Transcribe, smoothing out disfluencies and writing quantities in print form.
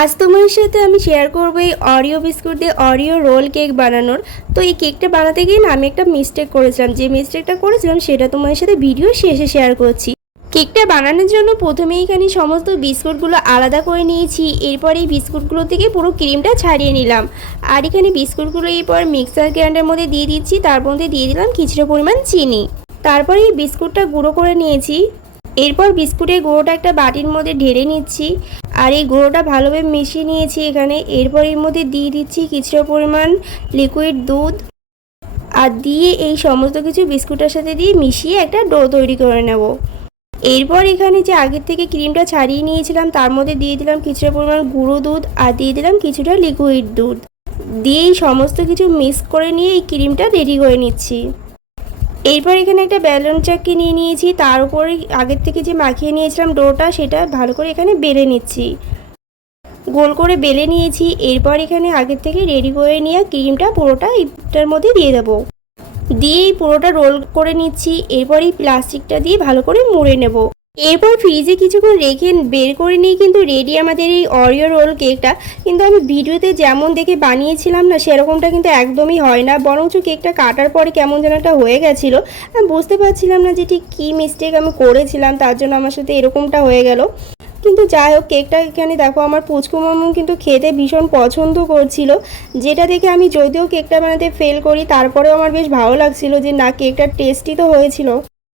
আজ তোমার সাথে আমি শেয়ার করব এই অরিও বিস্কুট দিয়ে অরিও রোল কেক বানানোর। তো এই কেকটা বানাতে গিয়ে না আমি একটা মিস্টেক করেছিলাম, যে মিস্টেকটা করেছিলাম সেটা তোমার সাথে ভিডিও শেষে শেয়ার করছি। কেকটা বানানোর জন্য প্রথমেই এখানে সমস্ত বিস্কুটগুলো আলাদা করে নিয়েছি। এরপর এই বিস্কুটগুলো থেকে পুরো ক্রিমটা ছাড়িয়ে নিলাম। আর এখানে বিস্কুটগুলো এরপর মিক্সার গ্রাইন্ডারের মধ্যে দিয়ে দিচ্ছি, তার মধ্যে দিয়ে দিলাম কিছুটা পরিমাণ চিনি। তারপরে এই বিস্কুটটা গুঁড়ো করে নিয়েছি। এরপর বিস্কুটের গুঁড়োটা একটা বাটির মধ্যে ঢেলে নিচ্ছি। আর এই গুঁড়োটা ভালোভাবে মিশিয়ে নিয়েছি এখানে। এরপর এর মধ্যে দিয়ে দিচ্ছি কিছুটা পরিমাণ লিকুইড দুধ, আর দিয়ে এই সমস্ত কিছু বিস্কুটের সাথে দিয়ে মিশিয়ে একটা ডো তৈরি করে নেব। এরপর এখানে যে আগের থেকে ক্রিমটা ছাড়িয়ে নিয়েছিলাম তার মধ্যে দিয়ে দিলাম কিছুটা পরিমাণ গুঁড়ো দুধ, আর দিয়ে দিলাম কিছুটা লিকুইড দুধ, দিয়ে এই সমস্ত কিছু মিক্স করে নিয়ে এই ক্রিমটা রেডি করে নিচ্ছি। এরপর এখানে একটা ব্যালন চাকি নিয়ে নিয়েছি, তার উপরে আগের থেকে যে মাখিয়ে নিয়েছিলাম ডোটা সেটা ভালো করে এখানে বেলে নিচ্ছি। গোল করে বেলে নিয়েছি। এরপর এখানে আগের থেকে রেডি করে নিয়ে ক্রিমটা পুরোটা এটার মধ্যে দিয়ে দেবো, দিয়ে এই পুরোটা রোল করে নিচ্ছি। এরপর এই প্লাস্টিকটা দিয়ে ভালো করে মুড়ে নেব। এরপর ফ্রিজে কিছুক্ষণ রেখে বের করে নিয়ে কিন্তু রেডি আমাদের এই অরিও রোল কেকটা। কিন্তু আমি ভিডিওতে যেমন দেখে বানিয়েছিলাম না সেরকমটা কিন্তু একদমই হয় না, বরঞ্চ কেকটা কাটার পরে কেমন যেন একটা হয়ে গেছিলো। আমি বুঝতে পারছিলাম না যে ঠিক কী মিস্টেক আমি করেছিলাম, তার জন্য আমার সাথে এরকমটা হয়ে গেল। কিন্তু যাই হোক, কেকটা এখানে দেখো আমার পুচকু মামু কিন্তু খেতে ভীষণ পছন্দ করছিল, যেটা দেখে আমি যদিও কেকটা বানাতে ফেল করি তারপরেও আমার বেশ ভালো লাগছিল যে না, কেকটা টেস্টি তো হয়েছিল।